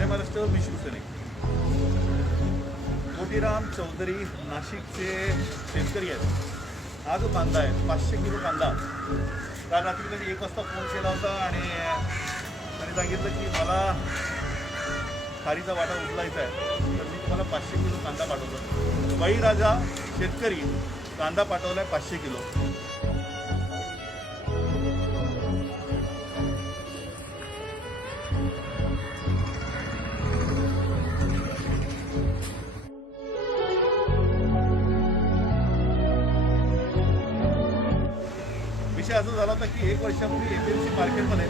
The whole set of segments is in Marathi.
जय महाराष्ट्र, मी शिवसैनिक. मोतीराम चौधरी नाशिकचे शेतकरी आहेत. हा जो कांदा आहे 500 किलो कांदा. काल रात्री त्यांनी 1 वाजता फोन केला होता आणि त्यांनी सांगितलं की मला खारीचा वाटा उचलायचा आहे, तर मी तुम्हाला 500 किलो कांदा पाठवतो. बळीराजा शेतकरी कांदा पाठवला आहे 500 किलो. विषय असं झाला होता की 1 वर्षापूर्वी APMC मार्केटमध्ये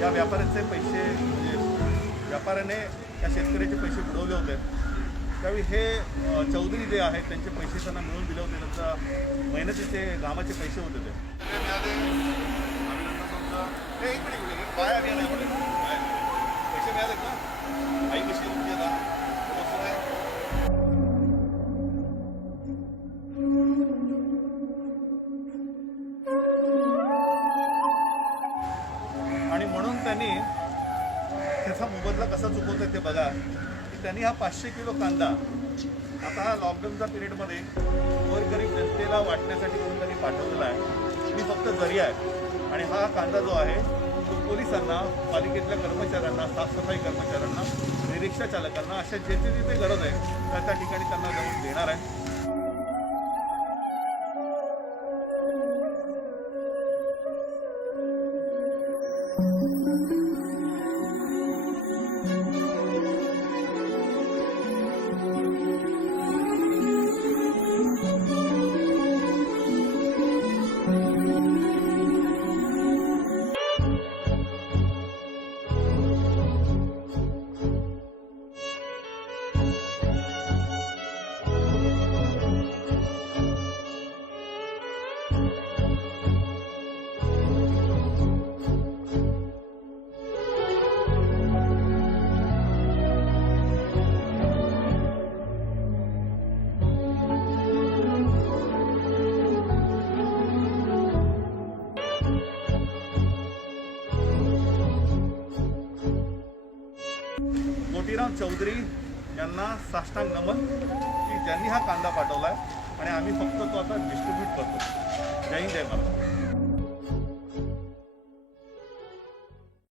या व्यापाऱ्यांचे पैसे म्हणजे व्यापाऱ्याने त्या शेतकऱ्याचे पैसे बुडवले होते. त्यावेळी हे चौधरी जे आहेत त्यांचे पैसे त्यांना मिळून दिले होते. त्यांचा मेहनतीचे घामाचे पैसे होते ते काय पैसे मिळाले का? आई कशी होती आता आणि म्हणून त्यांनी त्याचा मोबदला कसा चुकवतात ते बघा की त्यांनी हा 500 किलो कांदा आता हा लॉकडाऊनच्या पिरियडमध्ये गोरगरीब जनतेला वाटण्यासाठी म्हणून त्यांनी पाठवलेला आहे. मी फक्त जरिया आहे आणि हा कांदा जो आहे तो पोलिसांना, पालिकेतल्या कर्मचाऱ्यांना, साफसफाई कर्मचाऱ्यांना, रिक्षा चालकांना अशा जिथे जिथे गरज आहे त्या ठिकाणी त्यांना जाऊन देणार आहे. मोतीराम चौधरी यांना साष्टांग नमन की ज्यांनी हा कांदा पाठवला आहे आणि आम्ही फक्त तो आता डिस्ट्रीब्यूट करतो. जय हिंद, जय महाराष्ट्र.